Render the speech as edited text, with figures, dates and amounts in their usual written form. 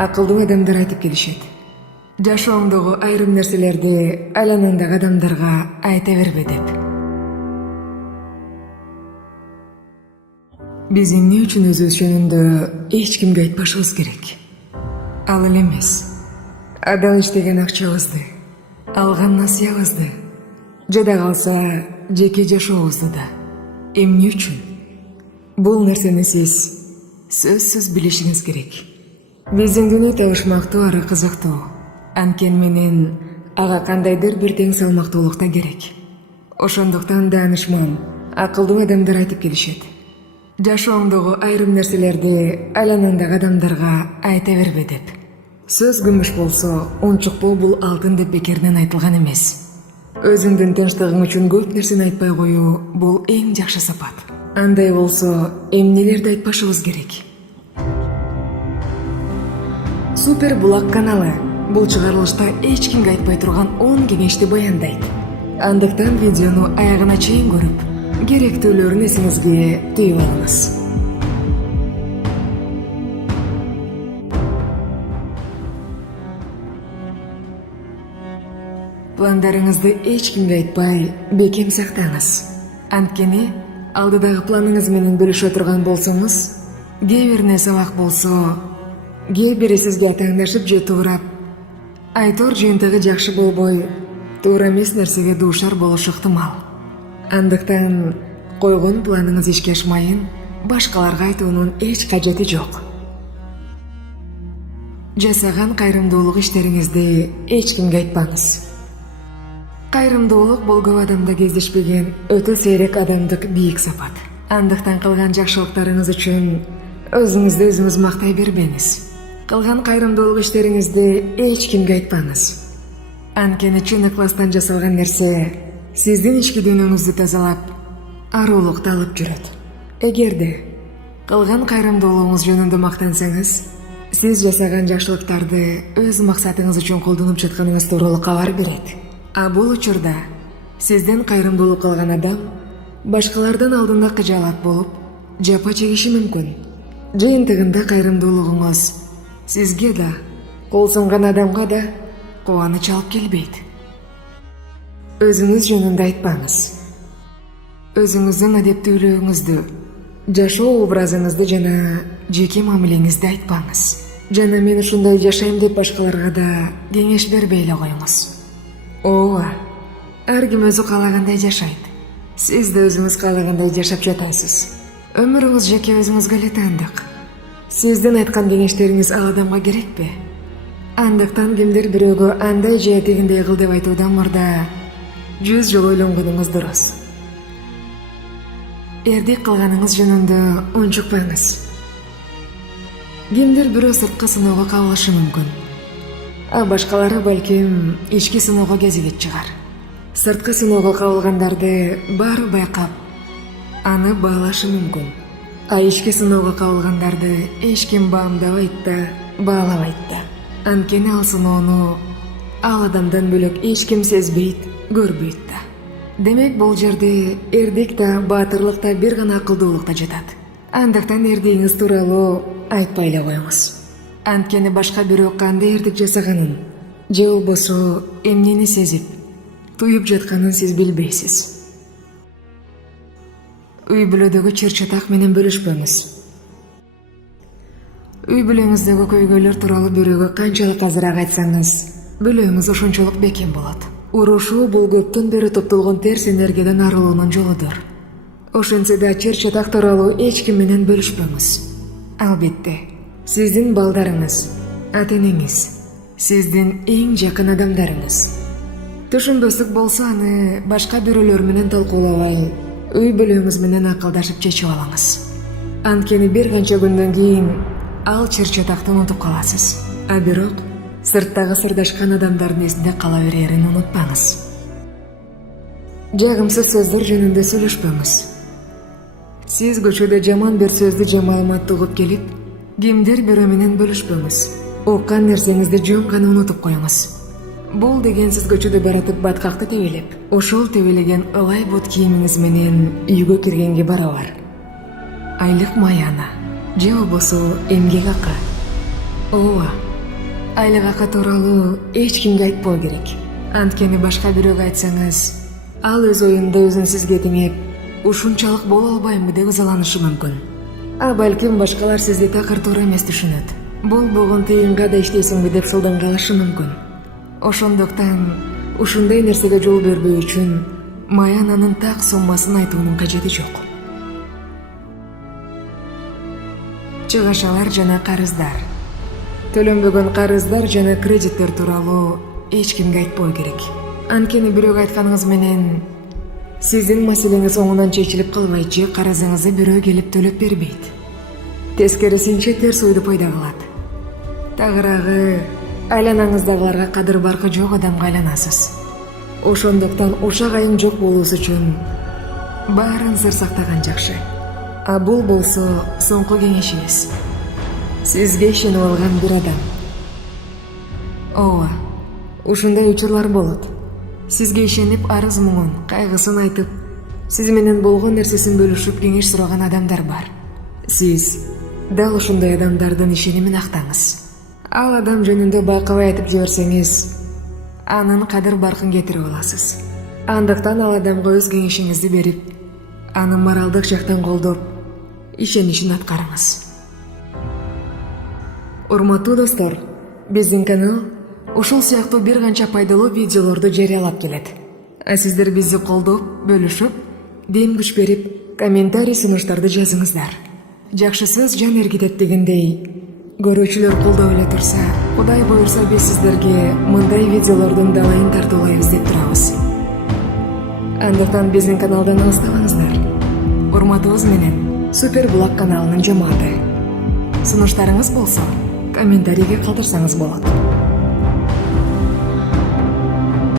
акылдуу адамдар айтып келишет. Жашооңдогу айрым нерселерди айланаңдагы адамдарга айта бербе деп. Биз эмне үчүн өзүбүз жөнүндө эч кимге айтпашыбыз керек? Ал эле эмес. Адал иштеген акчабызды, алган насыябызды, жада калса жеке жашообузду да. Эмне үчүн? Бул нерсени сиз сөзсүз билишиңиз керек. Биздин күнү табышмактуу ары кызыктуу. Анткени менен ага кандайдыр бир тең салмактуулукта керек. Ошондуктан даанышман, акылдуу адамдар айтып келишет. Жашооңдогу айрым нерселерди айланаңдагы адамдарга айта бербе деп. Сөз күмүш болсо, унчукпоо бул алтын деп бекерден айтылган эмес. Өзүңдүн тынчтыгың үчүн көп нерсени айтпай коюу бул эң жакшы сапат. Андай болсо, эмнелерди айтпашыбыз керек? Супер Булак каналы бул чыгарылышта эч кимге айтпай турган 10 кеңешти баяндайт. Андыктан видеону аягына чейин көрүп, керектүүлөрүн эсиңизге түйүп алыңыз. Пландарыңызды эч кимге айтпай, бекем сактаңыз. Анткени алдыдагы планыңыз менен бөлүшө турган болсоңуз, кээ бирине сабак болсо, кээ бири сизге атаңдашып же туурап, айтор жыйынтыгы жакшы болбой, туура эмес нерсеге дуушар болушу ыктымал. Андыктан койгон планыңыз ишке ашмайын, башкаларга айтуунун эч кажети жок. Жасаган кайрымдуулук иштериңизди эч кимге айтпаңыз. Кайрымдуулук бул көп адамда кездешпеген өтө сейрек адамдык бийик сапат. Андыктан кылган жакшылыктарыңыз үчүн өзүңүздү өзүңүз мактай бербеңиз. Кылган кайрымдуулук иштериңизди эч кимге айтпаңыз. Анткени чын ыкластан жасалган нерсе сиздин ички дүйнөңүздү тазалап, аруулукту алып жүрөт. Эгерде кылган кайрымдуулугуңуз жөнүндө мактансаңыз, сиз жасаган жакшылыктарды өз максатыңыз үчүн колдонуп жатканыңыз тууралуу кабар берет. А бул учурда сизден кайрымдуулук кылган адам башкалардан алдында кыжаалат болуп, жапа чегиши мүмкүн. Жыйынтыгында кайрымдуулугуңуз сизге да, кол сунган адамга да кубаныч алып келбейт. Өзүңүз жөнүндө айтпаңыз. Өзүңүздүн адептүүлүгүңүздү, жашоо образыңызды жана жеке мамилеңизди айтпаңыз. Жана мен ушундай жашайм деп башкаларга да кеңеш бербей эле коюңуз. Ооба, ар ким өзү каалагандай жашайт. Сиз да өзүңүз каалагандай жашап жатасыз. Өмүрүңүз жеке өзүңүзгө эле таандык. Сиздин айткан кеңештериңиз ал адамга керекпи? Андыктан кимдир бирөөгө андай же тигиндей кыл деп айтуудан мурда 100 жолу ойлонгонуңуз дурус. Эрдик кылганыңыз жөнүндө унчукпаңыз. Кимдир бирөө сырткы сыноого кабылышы мүмкүн. А башкалары балким ички сыноого кезигет чыгар. Сырткы сыноого кабылгандарды баары байкап, аны баалашы мүмкүн. А ички сыноого кабылгандарды эч ким баамдабайт да, баалабайт да. Анткени ал сыноону ал адамдан бөлөк эч ким сезбейт, көрбөйт да. Демек бул жерде эрдик да, баатырлык да бир гана акылдуулукта жатат. Андыктан эрдигиңиз тууралуу айтпай эле коюңуз. Анткени башка бирөө кандай эрдик жасаганын же болбосо эмнени сезип, туюп жатканын сиз билбейсиз. Үй бүлөдөгү чыр-чатак менен бөлүшпөңүз. Үй бүлөңүздөгү көйгөйлөр тууралуу бирөөгө канчалык азыраак айтсаңыз, бүлөңүз ошончолук бекем болот. Урушуу бул көптөн бери топтолгон терс энергиядан арылуунун жолудур. Ошентсе да чыр-чатак тууралуу эч ким менен бөлүшпөңүз. Албетте, сиздин балдарыңыз, ата-энеңиз, сиздин эң жакын адамдарыңыз. Түшүнбөстүк болсо аны башка бирөөлөр менен талкуулабай, үй бүлөңүз менен акылдашып чечип алыңыз. Анткени бир канча күндөн кийин ал чыр-чатакты унутуп каласыз. А бирок сырттагы сырдашкан адамдардын эсинде кала берерин унутпаңыз. Жагымсыз сөздөр жөнүндө сүйлөшпөңүз. Сиз көчөдө жаман бир сөздү же маалыматты угуп келип, кимдир бирөө менен бөлүшпөңүз. Уккан нерсеңизди жөн гана унутуп коюңуз. Бул деген сиз көчөдө баратып баткакты тебелеп, ошол тебелеген ылай бут кийимиңиз менен үйгө киргенге барабар. Айлык маяна же болбосо эмгек акы. Ооба, айлык акы тууралуу эч кимге айтпоо керек. Анткени башка бирөөгө айтсаңыз, ал өз оюнда өзүн сизге теңеп, ушунчалык боло албаймбы деп ызаланышы мүмкүн. А балким башкалар сизди такыр туура эмес түшүнөт. Болбогон тыйынга да иштейсиңби деп шылдан калышы мүмкүн. Ошондуктан ушундай нерсеге жол бербөө үчүн маянанын так соммасын айтуунун кажети жок. Чыгашалар жана карыздар. Төлөнбөгөн карыздар жана кредиттер тууралуу эч кимге айтпоо керек. Анткени бирөөгө айтканыңыз менен сиздин маселеңиз оңунан чечилип калбайт же карызыңызды бирөө келип төлөп бербейт. Тескерисинче терс ойду пайда кылат. Тагыраагы, айланаңыздагыларга кадыр баркы жок адамга айланасыз. Ошондуктан ушак айын жок болуусу үчүн баарын сыр сактаган жакшы. А бул болсо соңку кеңешибиз. Сизге ишенип алган бир адам. Ооба, ушундай учурлар болот. Сизге ишенип арыз муңун, кайгысын айтып, сиз менен болгон нерсесин бөлүшүп кеңеш сураган адамдар бар. Сиз дал ушундай адамдардын ишенимин актаңыз. Ал адам жөнүндө байкабай айтып жиберсеңиз, анын кадыр баркын кетирип аласыз. Андыктан ал адамга өз кеңешиңизди берип, аны моралдык жактан колдоп, ишенишин аткарыңыз. Урматтуу достор, биздин канал ушул сыяктуу бир канча пайдалуу видеолорду жарыялап келет. А сиздер бизди колдоп, бөлүшүп, дем күч берип, комментарий сунуштарды жазыңыздар. Жакшы сөз жан эргитет дегендей, көрүүчүлөр колдоп эле турса, Кудай буйрса биз сиздерге мындай видеолордун далайын тартуулайбыз деп турабыз. Андыктан биздин каналдан алыстабаңыздар. Урматыбыз менен Супер Благ каналынын жамааты. Сунуштарыңыз болсо, комментарийге калтырсаңыз болот.